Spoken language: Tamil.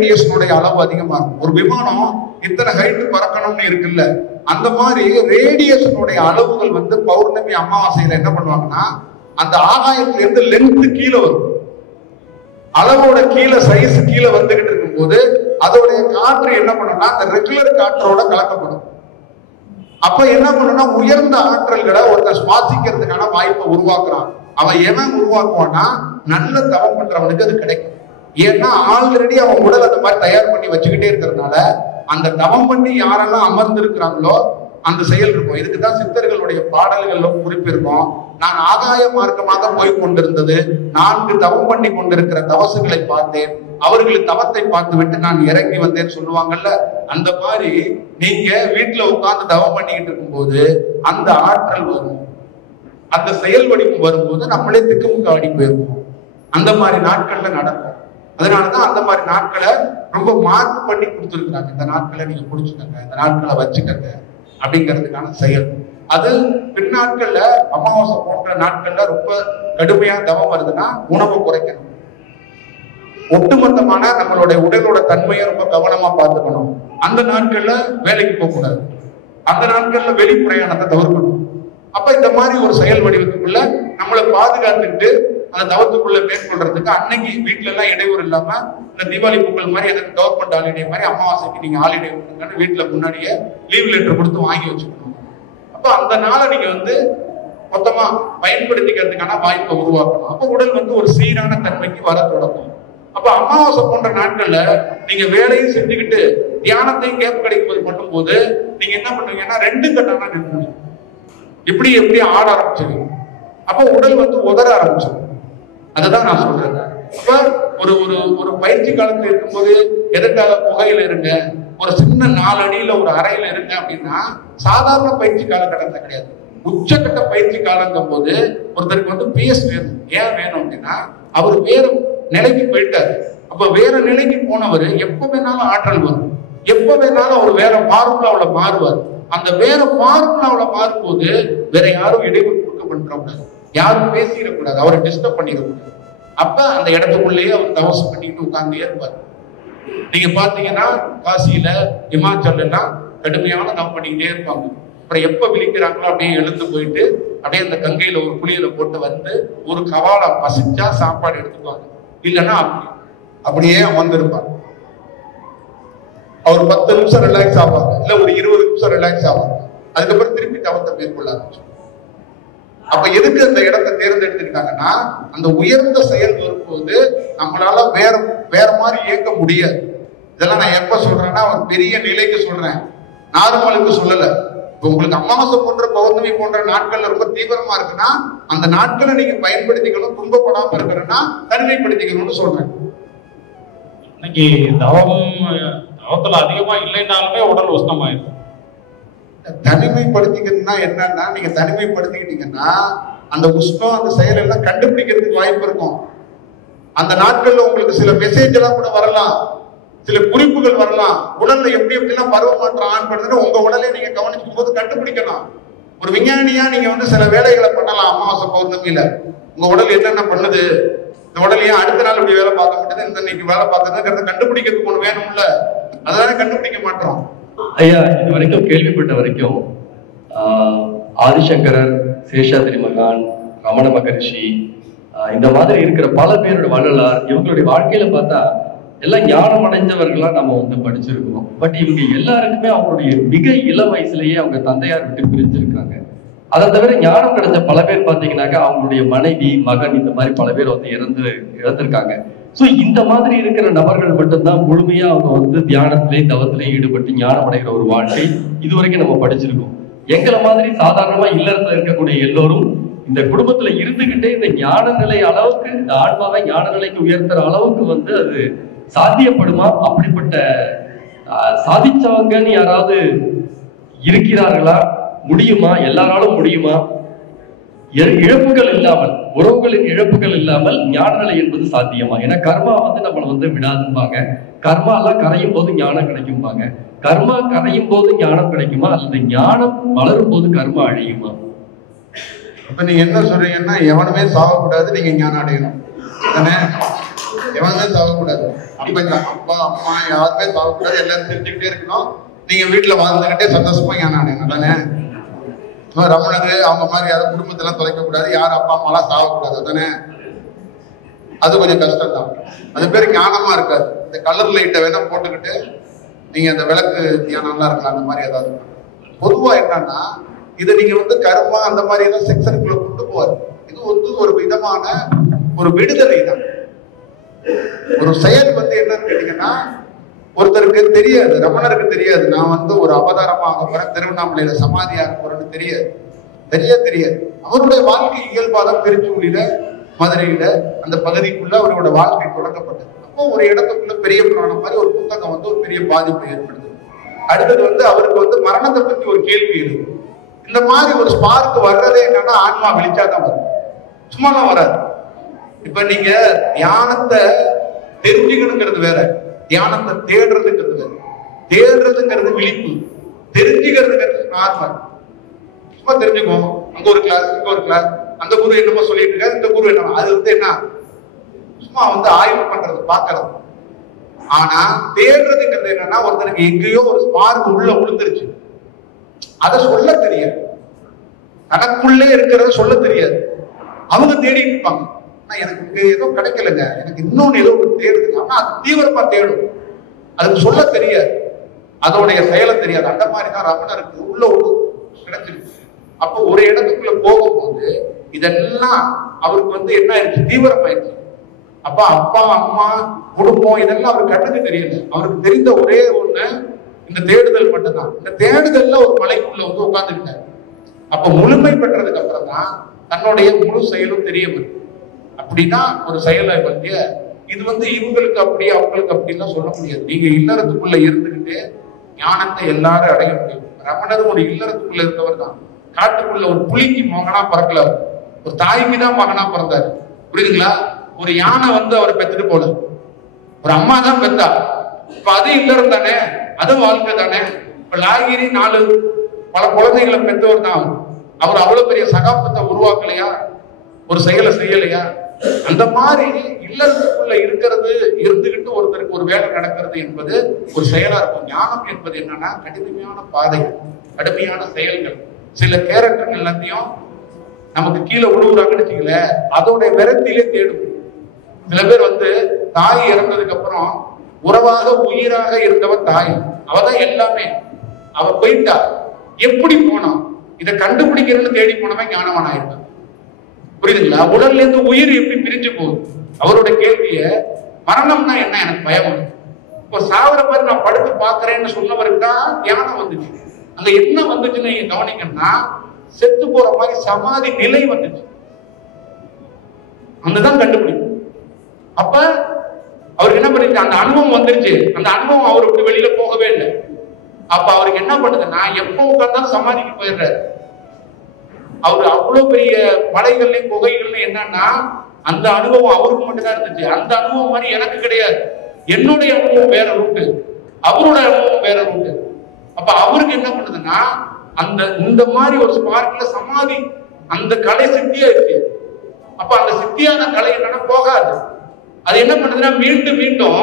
ரேடியேஷனுடைய அளவு அதிகமா இருக்கும். ஒரு விமானம் இத்தனை ஹைட் பறக்கணும்னு இருக்குல்ல, அந்த மாதிரி ரேடியேஷனுடைய அளவுகள் வந்து பௌர்ணமி அமாவாசையில என்ன பண்ணுவாங்கன்னா அந்த ஆகாயத்துல இருந்து லென்த் கீழே வரும். அளவோட கீழே சைஸ் கீழே வந்துகிட்டு இருக்கும் போது அதோடைய காற்று என்ன பண்ணும்னா அந்த ரெகுலர் காற்றோட கலக்கப்படும். அப்ப என்ன பண்ணுன்னா உயர்ந்த ஆற்றல்களை ஒருத்தர் சுவாசிக்கிறதுக்கான வாய்ப்பை உருவாக்குறான். அவன் எவன் உருவாக்குவான்னா நல்ல தவம் பண்றவனுக்கு அது கிடைக்கும். ஏன்னா ஆல்ரெடி அவன் உடல் அந்த மாதிரி தயார் பண்ணி வச்சுக்கிட்டே இருக்கிறதுனால அந்த தவம் பண்ணி யாரெல்லாம் அமர்ந்து இருக்கிறாங்களோ அந்த செயல் இருக்கும். இதுக்குதான் சித்தர்களுடைய பாடல்கள்ல குறிப்பிருக்கும். நான் ஆகாய மார்க்கமாக போய் கொண்டிருந்தது 4 தவம் பண்ணி கொண்டிருக்கிற தவசுகளை பார்த்தேன், அவர்களின் தவத்தை பார்த்து விட்டு நான் இறங்கி வந்தேன்னு சொல்லுவாங்கல்ல. அந்த மாதிரி நீங்க வீட்டுல உட்கார்ந்து தவம் பண்ணிக்கிட்டு இருக்கும்போது அந்த ஆற்றல் வரும், அந்த செயல் வடிவம் வரும்போது நம்மளே திக்குமுக்க ஆடி போயிருவோம். அந்த மாதிரி நாட்கள்ல நடக்கும். அதனாலதான் அந்த மாதிரி நாட்களை ரொம்ப மார்க் பண்ணி கொடுத்துருக்காங்க. இந்த நாட்களை நீங்க புடிச்சுக்கங்க, இந்த நாட்களை வச்சுக்கங்க அப்படிங்கிறதுக்கான செயல். அது பின்னாட்கள்ல அமாவாசை போன்ற நாட்கள்ல ரொம்ப கடுமையா தவம் வருதுன்னா உணவு குறைக்கணும். ஒட்டுமொத்தமான நம்மளுடைய உடலோட தன்மையை ரொம்ப கவனமா பார்த்துக்கணும். அந்த நாட்கள்ல வேலைக்கு போக கூடாது, அந்த நாட்கள்ல வெளி பிரயாணத்தை தவிர்க்கணும். அப்ப இந்த மாதிரி ஒரு செயல் வடிவத்துக்குள்ள நம்மளை பாதுகாத்துக்கிட்டு அந்த தவத்துக்குள்ள மேற்கொள்றதுக்கு அன்னைக்கு வீட்டுல எல்லாம் இடையூறு இல்லாம இந்த தீபாவளி பொங்கல் மாதிரி எதாவது கவர்மெண்ட் ஹாலிடே மாதிரி அமாவாசைக்கு நீங்க ஹாலிடே கொடுங்கன்னு வீட்டுல முன்னாடியே லீவ் லெட்டர் கொடுத்து வாங்கி வச்சுக்கணும். அப்ப அந்த நாளை நீங்க வந்து மொத்தமா பயன்படுத்திக்கிறதுக்கான வாய்ப்பை உருவாக்கணும். அப்ப உடல் வந்து ஒரு சீரான தன்மைக்கு வர தொடங்கும். அப்ப அமாவாசை போன்ற நாட்கள்ல நீங்க வேலையும் செஞ்சுக்கிட்டு தியானத்தையும் கேப் கிடைப்பது பண்ணும் போது நீங்க என்ன பண்ணுவீங்கன்னா 2 கட்டானா நிற்கும். இப்படி எப்படி ஆட ஆரம்பிச்சிருவீங்க. அப்ப உடல் வந்து உதற ஆரம்பிச்சிடும். அதுதான் நான் சொல்றேன். அப்ப ஒரு ஒரு ஒரு பயிற்சி காலத்துல இருக்கும்போது எதற்காக புகையில இருங்க, ஒரு சின்ன 4 அடியில ஒரு அறையில இருங்க அப்படின்னா சாதாரண பயிற்சி காலகட்டத்தை கிடையாது. உச்சக்கட்ட பயிற்சி காலங்கும் போது ஒருத்தருக்கு வந்து பிஎஸ் வேணும். ஏன் வேணும் அப்படின்னா அவர் வேற நிலைக்கு போயிட்டாரு. அப்ப வேற நிலைக்கு போனவர் எப்ப வேணாலும் ஆற்றல் வரும், எப்ப வேணாலும் அவர் வேற ஃபார்முலாவுல மாறுவார். அந்த வேற ஃபார்முலாவுல மாறும்போது வேற யாரும் இடைவெளி கொடுக்க பண்றக்கூடாது, யாரும் பேசிடக்கூடாது, அவரை டிஸ்டர்ப் பண்ணிடக்கூடாது. அப்ப அந்த இடத்துக்குள்ளேயே அவர் தவசு பண்ணிட்டு உட்கார்ந்தே இருப்பார். நீங்க பாத்தீங்கன்னா காசியில இமாச்சல் எல்லாம் கடுமையான தவம் பண்ணிக்கிட்டே இருப்பாங்க. அப்புறம் எப்ப விழிக்கிறாங்களோ அப்படியே எழுந்து போயிட்டு அப்படியே அந்த கங்கையில ஒரு குளியல போட்டு வந்து ஒரு கவாலை பசிச்சா சாப்பாடு எடுத்துக்குவாங்க. இல்லைன்னா அப்படியே அமர்ந்திருப்பாங்க. அவர் 10 நிமிஷம் ரிலாக்ஸ் ஆவாங்க, இல்ல ஒரு 20 நிமிஷம் ரிலாக்ஸ் ஆவாங்க. அதுக்கப்புறம் திருப்பி தவத்தை மேற்கொள்ள ஆரம்பிச்சு. அப்ப எதுக்கு அந்த இடத்தை தேர்ந்தெடுத்துக்கிட்டாங்கன்னா அந்த உயர்ந்த செயல் வரும்போது நம்மளால வேற மாதிரி இயக்க முடியாது. இதெல்லாம் நான் எப்ப சொல்றேன்னா ஒரு பெரிய நிலைக்கு சொல்றேன், நார்மலுக்கு சொல்லல. இப்ப உங்களுக்கு அமாவாசை போன்ற பௌர்ணமி போன்ற நாட்கள்ல ரொம்ப தீவிரமா இருக்குன்னா அந்த நாட்களை நீங்க பயன்படுத்திக்கணும், துன்பப்படாம இருக்கிறன்னா தனிமைப்படுத்திக்கணும்னு சொல்றேன். இன்னைக்கு தவத்துல அதிகமா இல்லைன்னாலுமே உடல் உஷ்ணமாயிடும். தனிமைப்படுத்திக்கணும்னா என்னன்னா நீங்க தனிமைப்படுத்திக்கிட்டீங்கன்னா அந்த உஷ்ணம் அந்த செயல் எல்லாம் கண்டுபிடிக்கிறதுக்கு வாய்ப்பு இருக்கும். அந்த நாட்கள்ல உங்களுக்கு சில மெசேஜ் எல்லாம் கூட வரலாம், சில குறிப்புகள் வரலாம். உடல்ல எப்படி எப்படிலாம் பருவ மாற்றம் ஆன் பண்ணுதுன்னு உங்க உடலை நீங்க கவனிக்கும் போது கண்டுபிடிக்கலாம். ஒரு விஞ்ஞானியா நீங்க வந்து சில வேலைகளை பண்ணலாம். அமாவாசை பௌர்ணமியில உங்க உடல் என்னென்ன பண்ணுது, இந்த உடல் ஏன் அடுத்த நாள் இப்படி வேலை பார்க்க மாட்டேது, இந்த இன்னைக்கு வேலை பார்க்கறதுங்கிறத கண்டுபிடிக்கிறதுக்கு ஒண்ணு வேணும்ல, அதனால கண்டுபிடிக்க மாட்டோம். ஐயா, இது வரைக்கும் கேள்விப்பட்ட வரைக்கும் ஆதிசங்கரர், சேஷாதிரி மகான், ரமண மகரிஷி, இந்த மாதிரி இருக்கிற பல பேரோட வரலாறு, இவங்களுடைய வாழ்க்கையில பார்த்தா எல்லாம் ஞானம் அடைஞ்சவர்களா நம்ம வந்து படிச்சிருக்கோம். பட் இவங்க எல்லாருக்குமே அவங்களுடைய மிக இள வயசுலயே அவங்க தந்தையார் விட்டு பிரிஞ்சிருக்காங்க. அதை தவிர ஞானம் கிடைச்ச பல பேர் பார்த்தீங்கன்னாக்கா அவங்களுடைய மனைவி, மகன், இந்த மாதிரி பல பேர் வந்து இறந்திருக்காங்க. ஸோ இந்த மாதிரி இருக்கிற நபர்கள் மட்டும்தான் முழுமையா அவங்க வந்து தியானத்திலையும் தவத்திலையும் ஈடுபட்டு ஞானம் அடைகிற ஒரு வாழ்க்கை இதுவரைக்கும் நம்ம படிச்சிருக்கோம். எங்களை மாதிரி சாதாரணமா இல்லறத்துல இருக்கக்கூடிய எல்லோரும் இந்த குடும்பத்துல இருந்துகிட்டே இந்த ஞான நிலை அளவுக்கு, இந்த ஆன்மாவை ஞான நிலைக்கு உயர்த்துற அளவுக்கு வந்து அது சாத்தியப்படுமா? அப்படிப்பட்ட சாதிச்சவங்கன்னு யாராவது இருக்கிறார்களா? முடியுமா? எல்லாராலும் முடியுமா? இழப்புகள் இல்லாமல், உறவுகளின் இழப்புகள் இல்லாமல் ஞான நிலை என்பது சாத்தியமா? ஏன்னா கர்மா வந்து நம்மளை வந்து விடாதும்பாங்க. கர்மா எல்லாம் கரையும் போது ஞானம் கிடைக்கும்பாங்க. கர்மா கரையும் போது ஞானம் கிடைக்குமா, அல்லது ஞானம் வளரும் போது கர்மா அழியுமா? இப்ப நீங்க என்ன சொல்றீங்கன்னா எவனுமே சாகக்கூடாது, நீங்க ஞானம் அடையணும் தானே? எவனுமே சாகக்கூடாது. அப்ப இந்த அப்பா அம்மா யாருமே சாகக்கூடாது, எல்லாரும் தெரிஞ்சுக்கிட்டே இருக்கணும். நீங்க வீட்டுல வாழ்ந்துகிட்டே சந்தோஷமா ஞானம் தானே. ரமணரு அவங்க மாதிரி யாரும் குடும்பத்தெல்லாம் தொலைக்க கூடாது, யாரும் அப்பா அம்மா எல்லாம் சாகக்கூடாது தானே. அது கொஞ்சம் கஷ்டம் தான். அது பேர் ஞானமா இருக்காது. இந்த கலர் லைட்டை வேணா போட்டுக்கிட்டு நீங்க அந்த விளக்கு தியானம்லாம் இருக்கலாம். அந்த மாதிரி ஏதாவது பொதுவா என்னன்னா, இதை நீங்க கர்மா அந்த மாதிரி எல்லாம் செக்ஷனுக்குள்ள கொண்டு போவாரு. இது ஒரு விதமான ஒரு விடுதலை தான். ஒரு செயல் என்னன்னு கேட்டீங்கன்னா, ஒருத்தருக்கு தெரியாது, ரமணருக்கு தெரியாது நான் ஒரு அவதாரமா ஆக போறேன், திருவண்ணாமலையில சமாதி ஆக போறேன்னு தெரியாது. அவருடைய வாழ்க்கை இயல்பாதான் திருச்சூழில மதுரையில அந்த பகுதிக்குள்ள அவரோட வாழ்க்கை தொடங்கப்பட்டது. அப்போ ஒரு இடத்துக்குள்ள பெரிய புராணம் மாதிரி ஒரு புத்தகம் ஒரு பெரிய பாதிப்பை ஏற்படுது. அடுத்தது அவருக்கு மரணத்தை பத்தி ஒரு கேள்வி இருக்கு. இந்த மாதிரி ஒரு ஸ்பார்க் வர்றதே என்னன்னா, ஆன்மா வெளிச்சாதான் வரும், சும்மாதான் வராது. இப்ப நீங்க தியானத்தை தெரிஞ்சுக்கணுங்கிறது வேற, தியானத்தை தேடுறதுங்கிறது வேற. தேடுறதுங்கிறது விழிப்பு, தெரிஞ்சுக்கிறதுங்கிறது நார்மல். சும்மா தெரிஞ்சுக்கோம், அங்க ஒரு கிளாஸ் இங்க ஒரு கிளாஸ், அந்த குரு என்னமோ சொல்லிட்டு இருக்காரு, இந்த குரு என்ன, அது என்ன சும்மா ஆய்வு பண்றது, பாக்குறது. ஆனா தேடுறதுங்கிறது என்னன்னா, ஒருத்தருக்கு எங்கேயோ ஒரு ஸ்பார்க் உள்ள விழுந்துருச்சு, அதை சொல்ல தெரியாது, தனக்குள்ளே இருக்கிறத சொல்ல தெரியாது. அவங்க தேடிட்டு இருப்பாங்க, எனக்கு ஏதோ கிடைக்கலங்க, எனக்கு இன்னொன்னு ஏதோ தேடுது. ஆனா அது தீவிரமா தேடும், அதுக்கு சொல்ல தெரியாது, அதோடைய செயலை தெரியாது. அந்த மாதிரிதான் ரமணருக்கு உள்ள கிடைச்சிருக்கு. அப்போ ஒரு இடத்துக்குள்ள போகும்போது இதெல்லாம் அவருக்கு என்ன ஆயிடுச்சு, தீவிரமாயிடுச்சு. அப்ப அப்பா அம்மா குடும்பம் இதெல்லாம் அவருக்கு கண்ணுக்கு தெரியல. அவருக்கு தெரிந்த ஒரே ஒண்ணு இந்த தேடுதல் மட்டும்தான். இந்த தேடுதல்ல ஒரு மலைக்குள்ள உட்கார்ந்துக்கிட்டாரு. அப்ப முழுமை பெற்றதுக்கு அப்புறம் தான் தன்னுடைய முழு செயலும் தெரிய வருது. அப்படின்னா ஒரு செயலை பற்றிய இது இவங்களுக்கு அப்படி அவங்களுக்கு அப்படின்லாம் சொல்ல முடியாது. நீங்க இல்லறத்துக்குள்ள இருந்துகிட்டு ஞானத்தை எல்லாரும் அடைய முடியும். ரமணர் ஒரு இல்லறத்துக்குள்ள இருந்தவர் தான். காட்டுக்குள்ள ஒரு புலிக்கு மகனா பிறக்கல, ஒரு தாய்க்கு தான் மகனா பிறந்தாரு. புரியுதுங்களா? ஒரு யானை அவரை பெத்துட்டு போல, ஒரு அம்மா தான் பெத்தா. இப்ப அது இல்லறம் தானே, அது வாழ்க்கை தானே. இப்ப லாகிரி 4 பல குழந்தைகளை பெற்றவர் தான். அவர் அவ்வளவு பெரிய சகாப்தத்தை உருவாக்கலையா, ஒரு செயலை செய்யலையா? அந்த மாதிரி இல்லறத்துக்குள்ள இருந்துகிட்டு ஒருத்தருக்கு ஒரு வேலை நடக்கிறது என்பது ஒரு செயலா இருக்கும். ஞானம் என்பது என்னன்னா, கடுமையான பாதை, கடுமையான செயல்கள். சில கேரக்டர்கள் எல்லாத்தையும் நமக்கு கீழே விழுவுறாங்கன்னு வச்சுக்கல, அதோட விரத்திலே தேடும். சில பேர் தாய் இறந்ததுக்கு அப்புறம் உறவாக உயிராக இருந்தவன் தாய், அவதான் எல்லாமே. அவ போயிட்டா, எப்படி போனா இதை கண்டுபிடிக்கிறன்னு தேடி போனவன் ஞானவன் ஆயிருக்கான். புரியுதுங்களா? உடல்ல இருந்து உயிர் எப்படி பிரிஞ்சு போகுது. அவரோட கேள்விய மரணம்னா என்ன, எனக்கு பயம். இப்போ சாவர மாதிரி நான் படுத்து பாக்குறேன்னு சொன்னவருக்கு தான் தியானம் வந்துச்சு. அங்க என்ன வந்துச்சுன்னு நீங்க கவனிக்கணும்னா, செத்து போற மாதிரி சமாதி நிலை வந்துச்சு. அங்கதான் கண்டுபிடிக்கும். அப்ப அவருக்கு என்ன பண்ணிச்சு, அந்த அனுபவம் வந்துருச்சு. அந்த அனுபவம் அவருக்கு வெளியில போகவே இல்லை. அப்ப அவருக்கு என்ன பண்ணுதுன்னா, எப்ப உட்கார்ந்தாலும் சமாதிக்கு போயிடுறாரு. அவரு அவ்வளவு பெரிய மலைகள்லயும் குகைகள்லயும் என்னன்னா, அந்த அனுபவம் அவருக்கு மட்டும்தான் இருந்துச்சு. அந்த அனுபவம் மாதிரி எனக்கு கிடையாது. என்னுடைய அனுபவம் வேற ரூட்டு, அவரோட அனுபவம் வேற ரூட்டு. அப்ப அவருக்கு என்ன பண்ணுதுன்னா, இந்த மாதிரி ஒரு ஸ்பார்க்ல சமாதி அந்த கலை சித்தியா இருக்கு. அப்ப அந்த சித்தியான கலை என்னன்னா போகாது. அது என்ன பண்ணுதுன்னா, மீண்டும் மீண்டும்